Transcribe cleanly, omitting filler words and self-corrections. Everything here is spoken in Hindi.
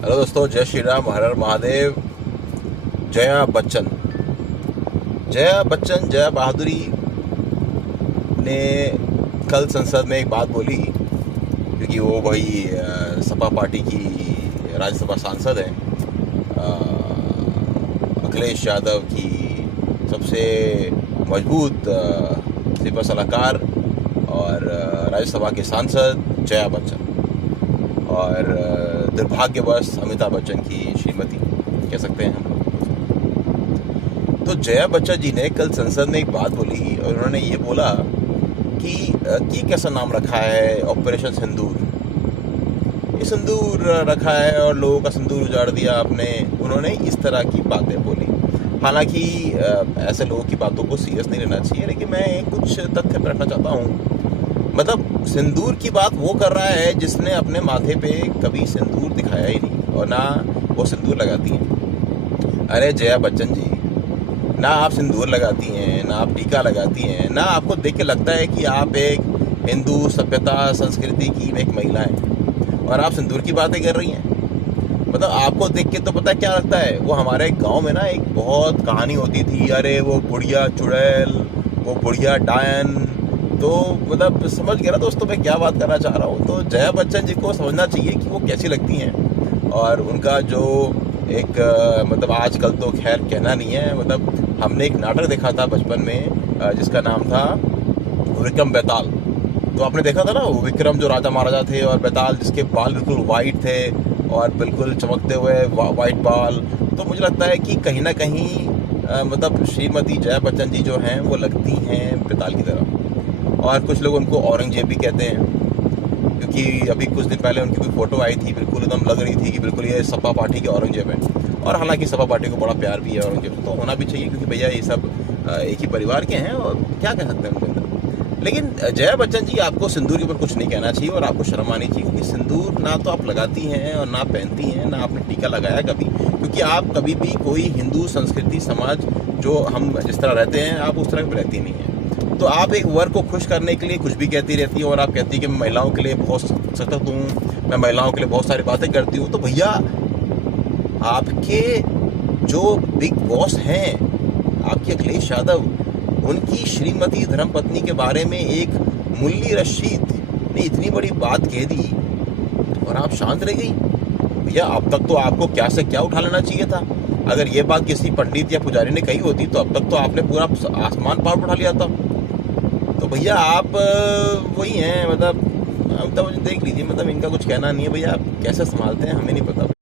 हेलो दोस्तों, जय श्री राम, हर हर महादेव। जया बच्चन जया बहादुरी ने कल संसद में एक बात बोली, क्योंकि वो वही सपा पार्टी की राज्यसभा सांसद है। अखिलेश यादव की सबसे मजबूत स्लीपर सलाहकार और राज्यसभा के सांसद जया बच्चन, और दुर्भाग्यवश अमिताभ बच्चन की श्रीमती कह सकते हैं हम लोग। तो जया बच्चन जी ने कल संसद में एक बात बोली और उन्होंने ये बोला कि कैसा नाम रखा है, ऑपरेशन सिंदूर। ये सिंदूर रखा है और लोगों का सिंदूर उजाड़ दिया आपने। उन्होंने इस तरह की बातें बोली। हालांकि ऐसे लोगों की बातों को सीरियस नहीं लेना चाहिए, लेकिन मैं कुछ तथ्य पे रखना चाहता हूँ। मतलब सिंदूर की बात वो कर रहा है जिसने अपने माथे पे कभी सिंदूर दिखाया ही नहीं और ना वो सिंदूर लगाती हैं। अरे जया बच्चन जी, ना आप सिंदूर लगाती हैं, ना आप टीका लगाती हैं, ना आपको देख के लगता है कि आप एक हिंदू सभ्यता संस्कृति की एक महिला हैं, और आप सिंदूर की बातें कर रही हैं। मतलब आपको देख के तो पता क्या लगता है, वो हमारे गांव में ना एक बहुत कहानी होती थी, अरे वो बुढ़िया चुड़ैल, वो बुढ़िया डायन। तो मतलब समझ गया ना दोस्तों मैं क्या बात करना चाह रहा हूँ। तो जया बच्चन जी को समझना चाहिए कि वो कैसी लगती हैं, और उनका जो एक मतलब आजकल तो खैर कहना नहीं है। मतलब हमने एक नाटक देखा था बचपन में जिसका नाम था विक्रम बेताल। तो आपने देखा था ना, वो विक्रम जो राजा महाराजा थे, और बेताल जिसके बाल बिल्कुल वाइट थे और बिल्कुल चमकते हुए वाइट बाल। तो मुझे लगता है कि कहीं ना कहीं मतलब श्रीमती जया बच्चन जी जो हैं वो लगती हैं बेताल की तरह। और कुछ लोग उनको औरंगजेब भी कहते हैं, क्योंकि अभी कुछ दिन पहले उनकी कोई फोटो आई थी, बिल्कुल एकदम लग रही थी कि बिल्कुल ये सपा पार्टी के औरंगजेब हैं। और हालांकि सपा पार्टी को बड़ा प्यार भी है औरंगजेब से, तो होना भी चाहिए, क्योंकि भैया ये सब एक ही परिवार के हैं और क्या कह सकते हैं उनके अंदर। लेकिन जया बच्चन जी, आपको सिंदूर के ऊपर कुछ नहीं कहना चाहिए और आपको शर्म आनी चाहिए, क्योंकि सिंदूर ना तो आप लगाती हैं और ना पहनती हैं, ना आपने टीका लगाया कभी। क्योंकि आप कभी भी कोई हिंदू संस्कृति समाज जो हम जिस तरह रहते हैं, आप उस तरह की रहती नहीं है। तो आप एक वर्ग को खुश करने के लिए कुछ भी कहती रहती हैं, और आप कहती हैं कि मैं महिलाओं के लिए बहुत सख्त हूँ, मैं महिलाओं के लिए बहुत सारी बातें करती हूँ। तो भैया आपके जो बिग बॉस हैं, आपके अखिलेश यादव, उनकी श्रीमती धर्मपत्नी के बारे में एक मुल्ली रशीद ने इतनी बड़ी बात कह दी और आप शांत रह गई। भैया अब तक तो आपको क्या से क्या उठा लेना चाहिए था। अगर ये बात किसी पंडित या पुजारी ने कही होती तो अब तक तो आपने पूरा आसमान पार उठा लिया था। तो भैया आप वही हैं, मतलब देख लीजिए, मतलब इनका कुछ कहना नहीं है। भैया आप कैसे संभालते हैं हमें नहीं पता।